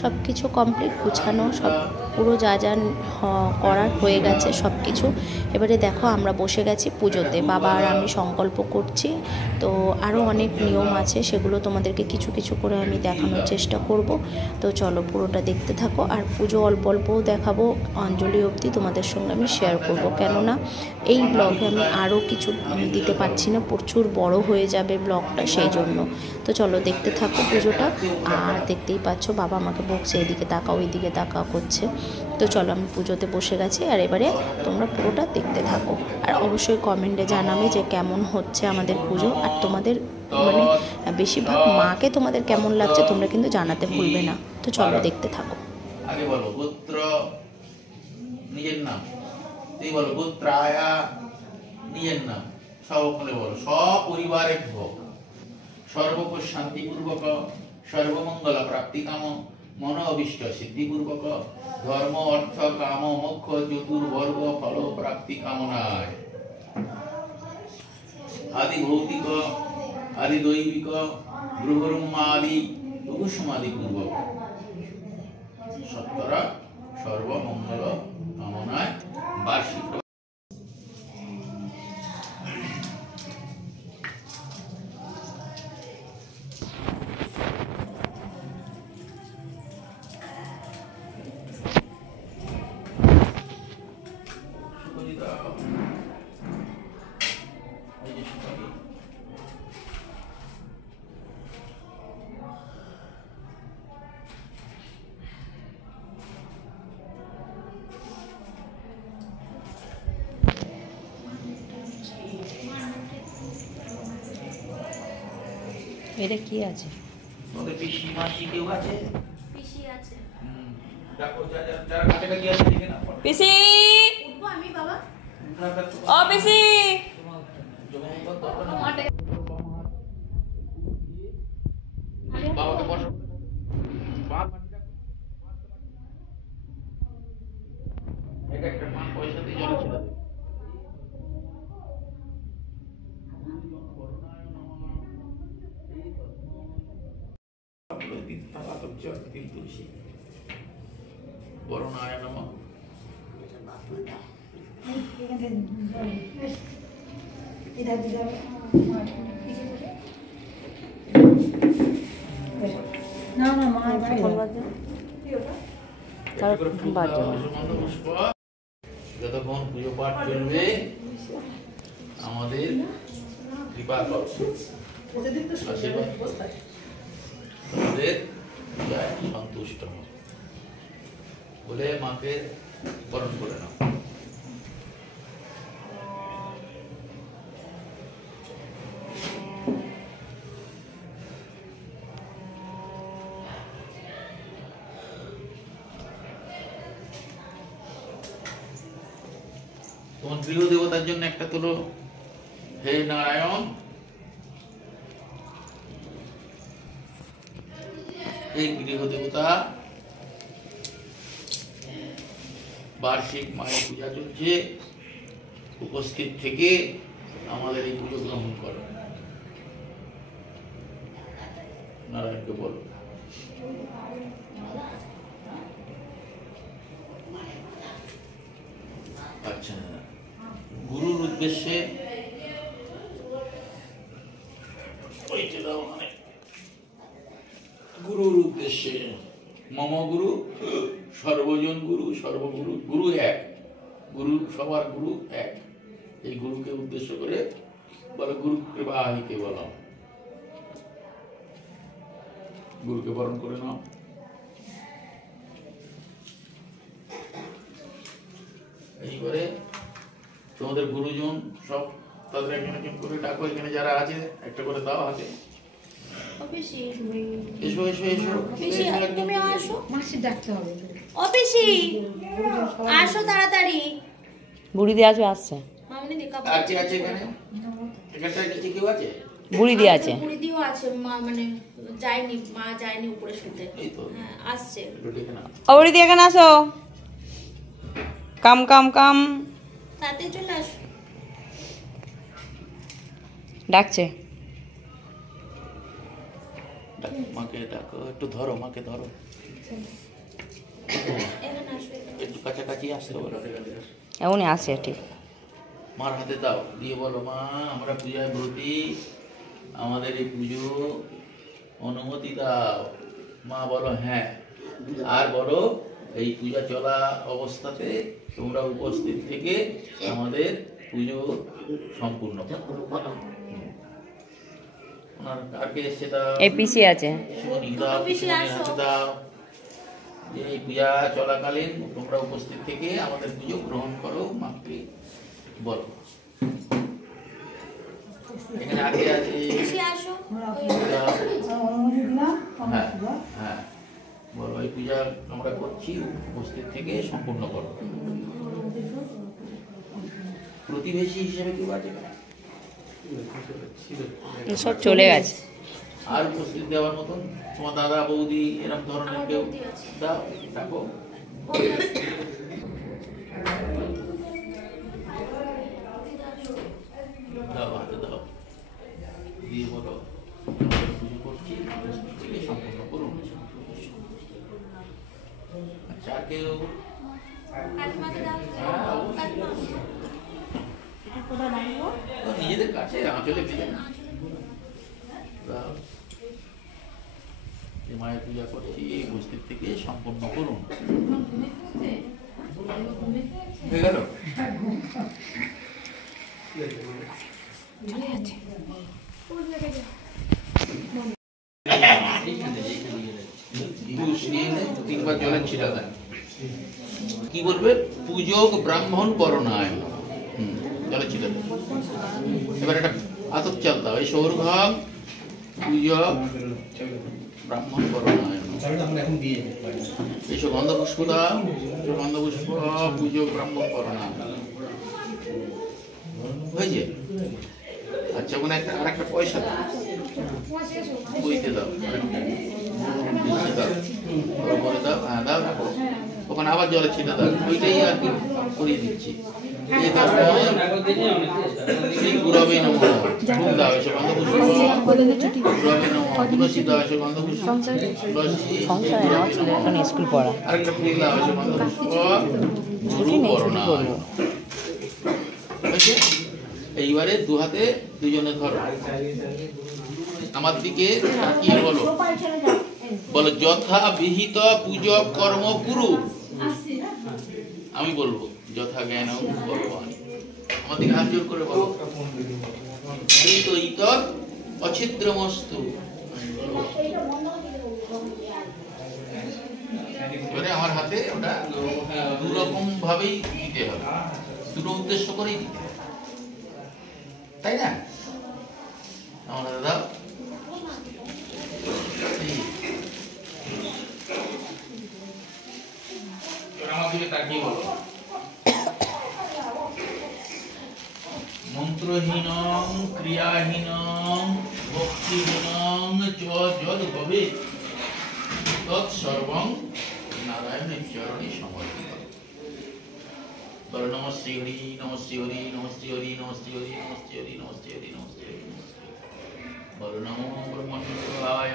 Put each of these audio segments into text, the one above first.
সব কিছু কমপ্লিট, গুছানো সব পুরো যা যা করার হয়ে গেছে সব কিছু। এবারে দেখো আমরা বসে গেছি পুজোতে, বাবা আর আমি সংকল্প করছি। তো আরও অনেক নিয়ম আছে, সেগুলো তোমাদেরকে কিছু কিছু করে আমি দেখানোর চেষ্টা করব। তো চলো পুরোটা দেখতে থাকো। আর পুজো অল্প অল্পও দেখাবো, অঞ্জলি অবধি তোমাদের সঙ্গে আমি শেয়ার করব, কেননা এই ব্লগে আমি আরও কিছু দিতে পারছি না, প্রচুর বড় হয়ে যাবে ব্লগটা, সেই জন্য। তো চলো দেখতে থাকো পুজোটা। আর দেখতেই পাচ্ছ বাবা আমাকে বকছে, এদিকে তাকাও এদিকে তাকাও করছে। তো চলো আমি পুজোতে বসে গেছি, আর এবারে তোমরা পুরোটা দেখতে থাকো। আর অবশ্যই কমেন্টে জানাবে যে কেমন হচ্ছে আমাদের পুজো, আর তোমাদের মানে বেশিরভাগ মাকে তোমাদের কেমন লাগছে তোমরা কিন্তু জানাতে ভুলবে না। তো চলো দেখতে থাকো। আগে বলো গোত্র, নিজের নাম। তুই বলো গোত্রায়া, নিজের নাম। সকলে বলো সপরিবারে ভোগ, সর্বক শান্তিপূর্বক, সর্বমঙ্গল প্রাপ্তিকাম, মন অভীষ্ট সিদ্ধিপূর্বক, ধর্ম অর্থ কাম মোক্ষ চতুর্বর্গ ফল প্রাপ্তি কামনায়, আদি ভৌতিক আদি দৈবিক গৃহরুমাদি কুসুমাদি পূর্বক সত্তরা সর্বমঙ্গল কামনায় বার্ষিক। এটা কি আছে? তোদের পিসি মাসি কেউ আছে? পিসি আছে। দেখো যারা কাছাকাছি আছে দেখে না। পিসি উঠবো আমি বাবা। ও পিসি বাবাকে বসো। এটা একটা পান পয়সা দিয়ে জল ছিল। বরণায় নমঃ। যতক্ষণ পুজো পাঠ চলবে আমাদের কৃপা করো, আশীর্বাদ তোমাদের সন্তুষ্ট বলে মাকে বরণ করে নাও। তোমার গৃহ দেবতার জন্য একটা তোলো। হে নারায়ণ, এই গৃহ দেবতা বার্ষিক মায়ের পূজা চলছে, উপস্থিত থেকে আমাদের এই পুজো গ্রহণ করো। নারায়ণকে বলো। আচ্ছা, গুরুর উদ্দেশ্যে গুরুর উদ্দেশ্যে মম গুরু সর্বজন গুরু সর্বগুরু, গুরু এক, গুরু সবার গুরু এক। এই গুরুকে উদ্দেশ্য করে বলো গুরু কৃপাহিকে বলো। গুরুকে বরণ করে নাও। এইবারে তোমাদের গুরুজন সব তাদের একজন একজন করে ডাকো। এখানে যারা আছে একটা করে দাও হাতে। এসো এসো এসো, তুমি আসো। মাসি ডাকতে হবে। ও পিসি আসো তাড়াতাড়ি। বুড়ি দিয়ে আছে, আসছে। মামনি দেখা আছে আছে এখানে। এখানটায় নিচে কেউ আছে? বুড়ি দিয়ে আছে। বুড়ি দিও আছে, মা মানে যায়নি, মা যায়নি উপরে শুতে। এই তো হ্যাঁ আসছে। দেখে না। ও বুড়ি দিয়ে এখানে আসো। কাম কাম কাম তাতে চলে আসো। ডাকছে। মাকে ডাকো, একটু ধরো, মাকে ধরো। এখানে আসো একটু কাছাকাছি আসতে বলো, এমনই আছে ঠিক। মার হাতে দাও, দিয়ে বলো মা আমরা পূজায় ব্রতী, আমাদের এই পুজো অনুমতি দাও। মা বলো হ্যাঁ, আর বলো এই পূজা চলা অবস্থাতে তোমরা উপস্থিত থেকে আমাদের পুজো সম্পূর্ণ করো। ওনার কাকে এসছে দাও, এই পিসি আছে। সুমনি দাও, পিসিমণির হাতে দাও, যে এই পূজা চলাকালীন তোমরা উপস্থিত থেকে আমাদের পুজো গ্রহণ করো। মাকে বলো, এখানে আগে আছে পিছিয়ে আসো হ্যাঁ হ্যাঁ, বলো এই পূজা আমরা করছি, উপস্থিত থেকে সম্পূর্ণ করো। প্রতিবেশী হিসেবে কেউ আছে? সব চলে গেছে। আর উপস্থিত দেওয়ার মতন তোমার দাদা বৌদি এরকম ধরনের কেউ দাও, ডাকো। দাও হাতে দাও, দিয়ে বলো আমরা পুজো করছি, উপস্থিত থেকে সম্পূর্ণ করুন। আচ্ছা আর কেউ? কাকিমাকে দাও কাকিমা তো নিজেদের কাছে আঁচলে পেলে না দাও, যে মায়ের পূজা করছি উপস্থিত থেকে সম্পূর্ণ করুন। হয়ে গেল? তিনবার জলের ছিটা দেন। কি বলবে? পূজক ব্রাহ্মণ বরণায়, জলের ছিটা দেন। এবার একটা আতপ চাল দাও, এই সৌরভাগ পূজক ব্রাহ্মণ বরণায়, এইসব গন্ধপুষ্প দাও, গন্ধপুষ্প পূজক ব্রাহ্মণ বরণায় হয়েছে। আচ্ছা ওখানে একটা আর একটা পয়সা দাও, বইতে দাও, বলে দাও, হ্যাঁ দাও, ওখানে আবার জলে ছিটা দাও, ওইটাই আর কি করিয়ে দিচ্ছি। শ্রী গুরবে নমঃ, ফুল দাও, এসে গন্ধপুষ্প, গুরবে নমঃ, তুলসী দাও, এসে গন্ধপুষ্প, তুলসী, স্কুল পড়া আরেকটা ফুল দাও, এসে গন্ধপুষ্প, গুরু বরণা। এইবারে দু হাতে দুজনে ধরো, আমার দিকে তাকিয়ে বলো, বলো যথা বিহিত পূজক কর্ম কুরু। আমি বলবো যথা জ্ঞান ভগবান, আমার দিকে হাত জোর করে বলো বিহিত ইতর অছিদ্রমস্তু। এবারে আমার হাতে ওটা দু রকম ভাবেই দিতে হবে, দুটো উদ্দেশ্য করেই দিতে হবে, তাই না? আমার দাদা আমার দিকে তাকিয়ে বলো মন্ত্রহীন ক্রিয়াহীন ভক্তিহীন চ যদ ভবে তৎ সর্বং নারায়ণের চরণে সমর্পিত। বলো নমস্তে হরি, নমস্তে হরি, নমস্তে হরি, নমস্তে হরি, নমস্তে হরি, নমস্তে হরি, নমস্তে হরি। বলো নমো ব্রহ্মণোয়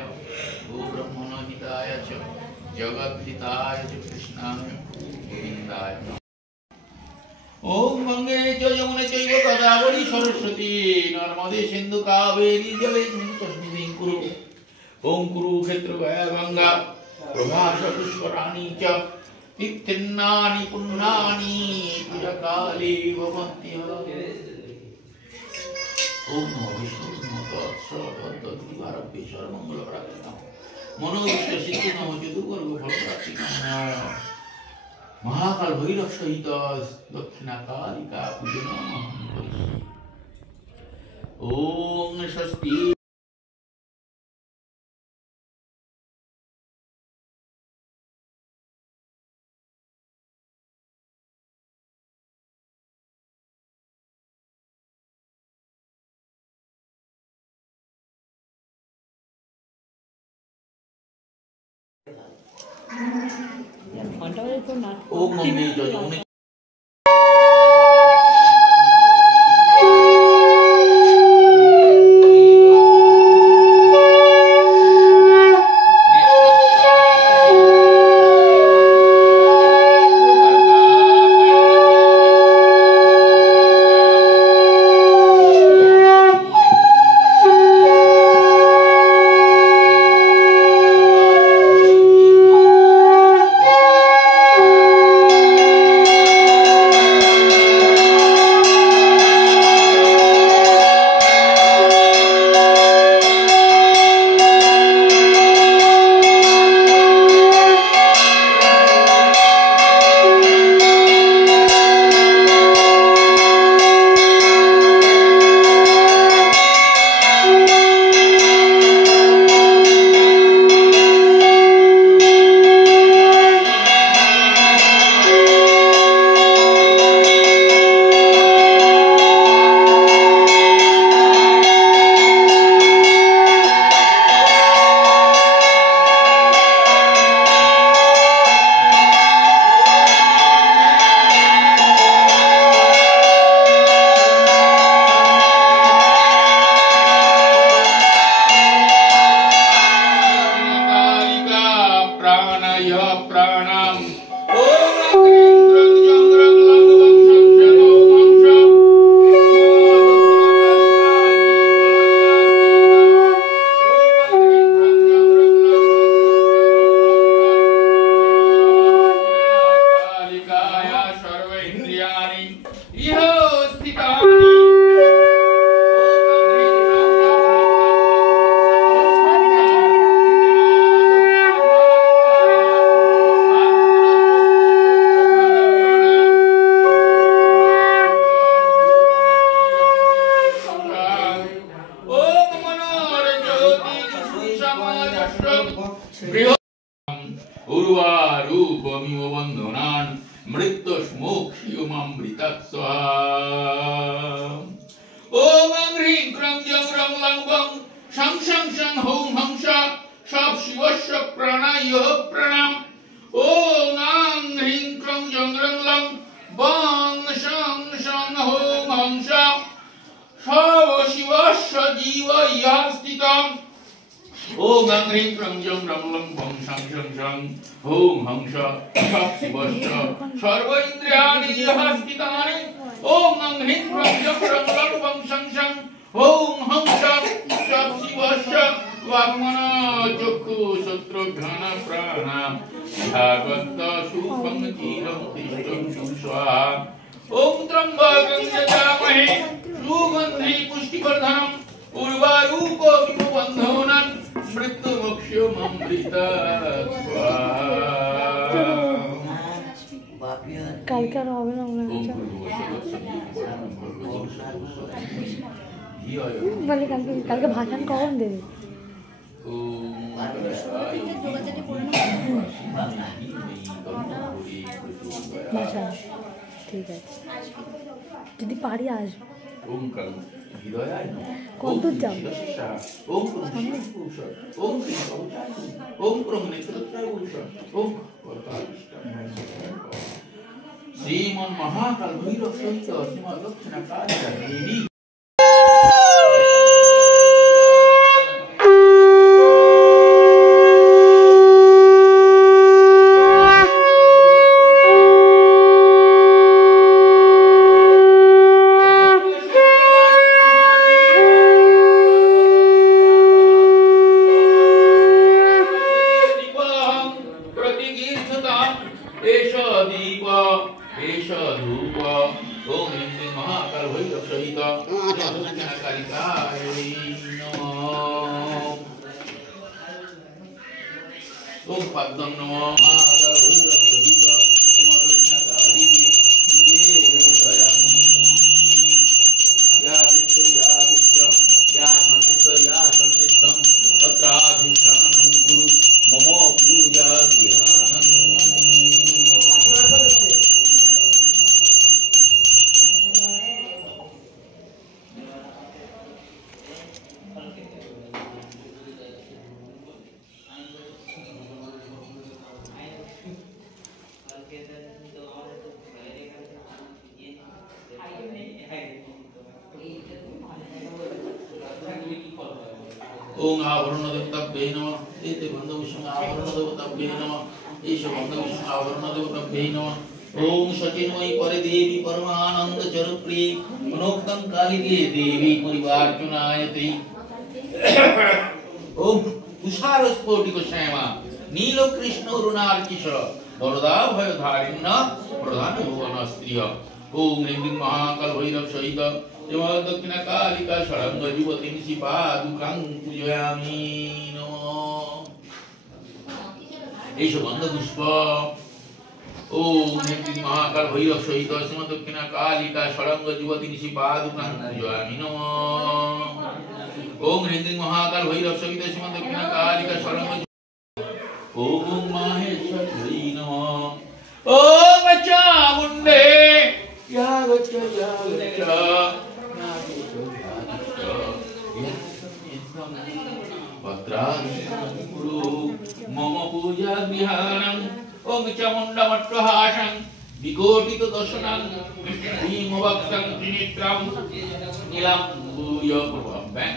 গো ব্রহ্মণ হিতায় চ জগদ্ধিতায় চ কৃষ্ণায় গোবিন্দায়। ওম গঙ্গে চ যমুনে চৈব গোদাবরী সরস্বতী নর্মদে সিন্ধু কাবেরী জলেস্মিন কুরু। ওম কুরুক্ষেত্র গঙ্গা প্রভাস পুষ্করাণি চ নিত্যন্নানি পুণ্যানি পূজাকালে ভবন্তি। ওম নমঃ বিষ্ণু নমঃ তৎসৎ সর্বমঙ্গলপ্রাপ্তিকাম মনোবিষ্ট সিদ্ধি নমঃ চতুর্বর্গ ফলপ্রাপ্তি কামনায় মহাকাল ভৈরব সহিত দক্ষিণাকালিকা পূজন ওম স্বস্তি। ওম গঙ্গে চ যমুনে उर्वारूपमिव बन्धनान् मृत्युष्मोक्षियुममृतः स्वाहा। ॐ ह्रीं क्लं जं रं लं वं शं शं शं हौं हं श शं शिवस्य प्राणाय प्रणाम। ॐ ह्रीं क्लं जं रं लं वं शं शं हौं हं श शं शिवस्य जीवयः स्थितम्। ॐ ह्रीं क्लं जं रं लं वं शं शं शं हौं हं श शं शिवस्य सर्व इन्द्रियाणि यः स्थितानि। ॐ ह्रीं क्लं जं रं लं वं शं शं हौं हं श शं शिवस्य वाग्मना चक्षु शत्रुघ्न प्राण भागवत शुभं चिरं तिष्ठन्तु स्वाहा। ॐ त्र्यम्बकं यजामहे सुगन्धि पुष्टिवर्धनम् उर्वारुकमिव बन्धनान् मृत्युमोक्षयममृतः स्वाहा। কালকে আর হবে না মনে হচ্ছে বলে কালকে ভাসান কখন দেবে ভাসান ঠিক আছে যদি পারি আসবো কত যাও श्रीमन महाकाल भैरव सहित श्रीमद दक्षिण कालिका देवी ओम आवरण देवताभ्ये नमः। एते बन्धुविष्णु आवरण देवताभ्ये नमः। ईश बन्धुविष्णु आवरण देवताभ्ये नमः। ओम सचिन्मयी परिदेवी परमानंद चरुप्रिये मनोक्तं कालिके देवी परिवार्चनायते। ओम तुषार स्फोटिक श्यामा नील कृष्ण अरुणार्चिष वरदा भयधारिण्य प्रधान भुवन स्त्रिय। ओम ह्रीं महाकाल भैरव सहित दक्षिण कालिका षडंग युवती शिपादुकां पूजयामि नमः। एष बंध पुष्प। ओम ह्रीं महाकाल भैरव सहित श्रीमद दक्षिण कालिका षडंग युवती शिपादुकां पूजयामि नमः। ओम ह्रीं महाकाल भैरव सहित श्रीमद दक्षिण कालिका षडंग। ओम माहेश्वरी नमः। ओम चामुंडे यागच्छ यागच्छ मम पूजा विहारं ओम चामुण्डमट्टहासं विकोटित दर्शनं भीमभक्तं त्रिनेत्रं नीलाम्बूय प्रभं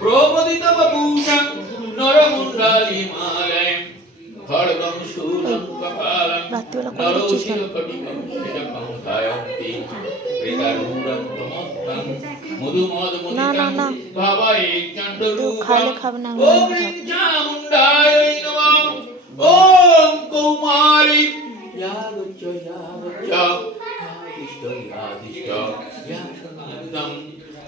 प्रोमदित वपुषं नरमुण्डलिमालयं खड्गं शूलं कपालं नरोशिलकटिकं शिरकं कायन्ति प्रेतारूढं प्रमत्तं मधुमदमुदितं भावये चण्डरूपं ॐ ह्रीं चामुण्डाय नमः। ॐ कौमारी यागच्छ यागच्छ यादिष्ट यादिष्ट यासंयतं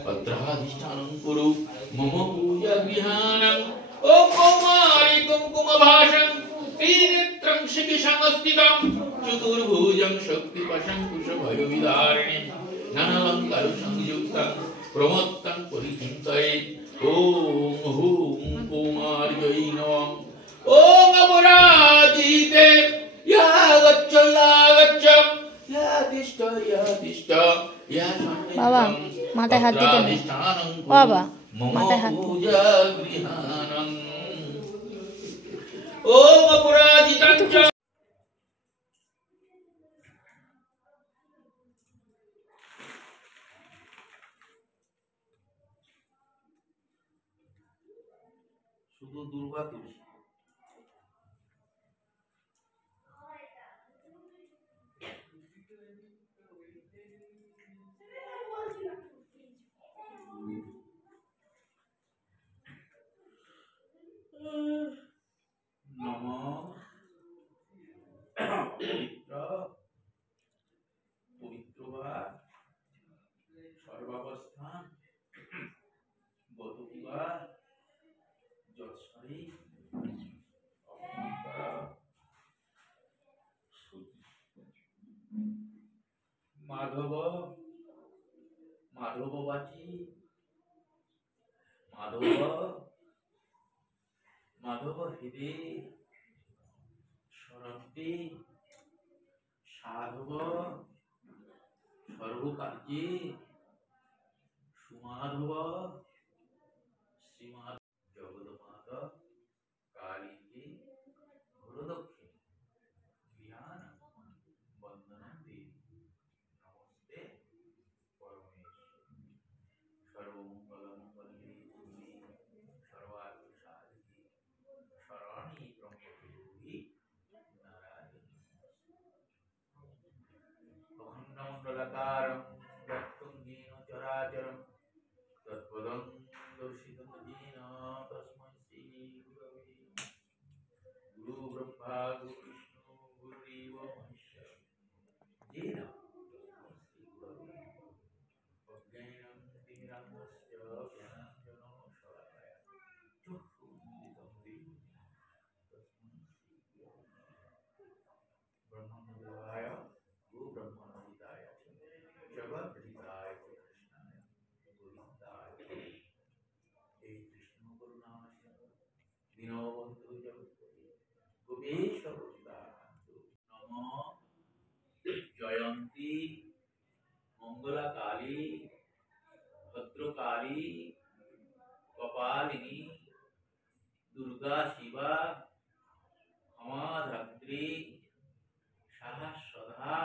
भद्राधिष्ठानं कुरु मम पूजा विहानं। ॐ कौमारी कुङ्कुमभाषं त्रिनेत्रं शिखिशमस्थितं चतुर्भुजं शक्तिपशं कुशभयविदारिणीं नानालङ्कारसंयुक्तं प्रमत्तं परिचिन्तयेत्। ॐ हूं कौमार्यै नमः। ओम अपराजिते या गच्छ या तिष्ठ या বাবা মাথায় হাত দিতে নেই বাবা মাথায় হাত पूजा गृहाणं ओम अपराजितं শুধু দুর্গা তুলসী নমঃ পবিত্রবা সর্বাবস্থান বধূবা যৎসরি মাধব মাধববাচী মাধব হৃদে সরন্তে সাধব সর্বকার্যে সুমাধব শ্রীমাধব জগন্মাতা কালীকে ঘোরদক্ষিণ ধ্যান বন্দনম দেবী নমস্তে পরমেশ্বর সর্বমঙ্গলমঙ্গলে সর্বার্থ সাধিকে শরণী ব্রহ্মদেবী নারায়ণী অখণ্ডমণ্ডলাকারং ব্যক্তং येन চরাচরং তৎপদং দর্শিतं येन তস্मै শ্রী গুরবে গুরু ব্রহ্মা গুরু বিষ্ণু গুরুদেব মহেশ্বর येन তস্मै শ্রী গুরবে অজ্ঞানং তিমিরান্ধস্য জ্ঞানাঞ্জনো শলাকয়া চক্ষুর্মিলিतं येन তস্मै শ্রী গুরবে ব্রহ্মদেবায় গো ব্রহ্মণহিতায় জগদ্ধিতায় কৃষ্ণায় গোবিন্দায় এই কৃষ্ণ করুণা দীনবন্ধু জগৎপতি গোপেশ নমঃ জয়ন্তী মঙ্গলা কালী ভদ্রকালী কপালিনী দুর্গা শিবা ক্ষমাধাত্রী সহস্রধা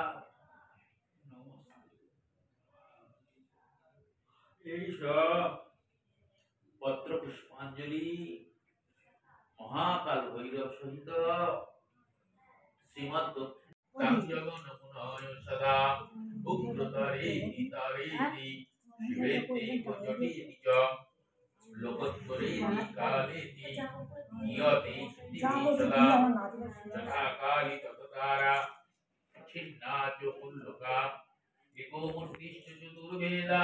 নমস্তে পত্র পুষ্পাঞ্জলি মহাকাল ভৈরব সহিত শ্রীমদ দক্ষিণ সদা উগ্রতরেতি তারেতি শিবেতি পঞ্চটিতি চ লোকোত্তরেতি কালেতি নিয়তি সদা যথা কালী তততারা ছিন্না চ পুল্লকা एको मूर्तिश्च चतुर्वेदा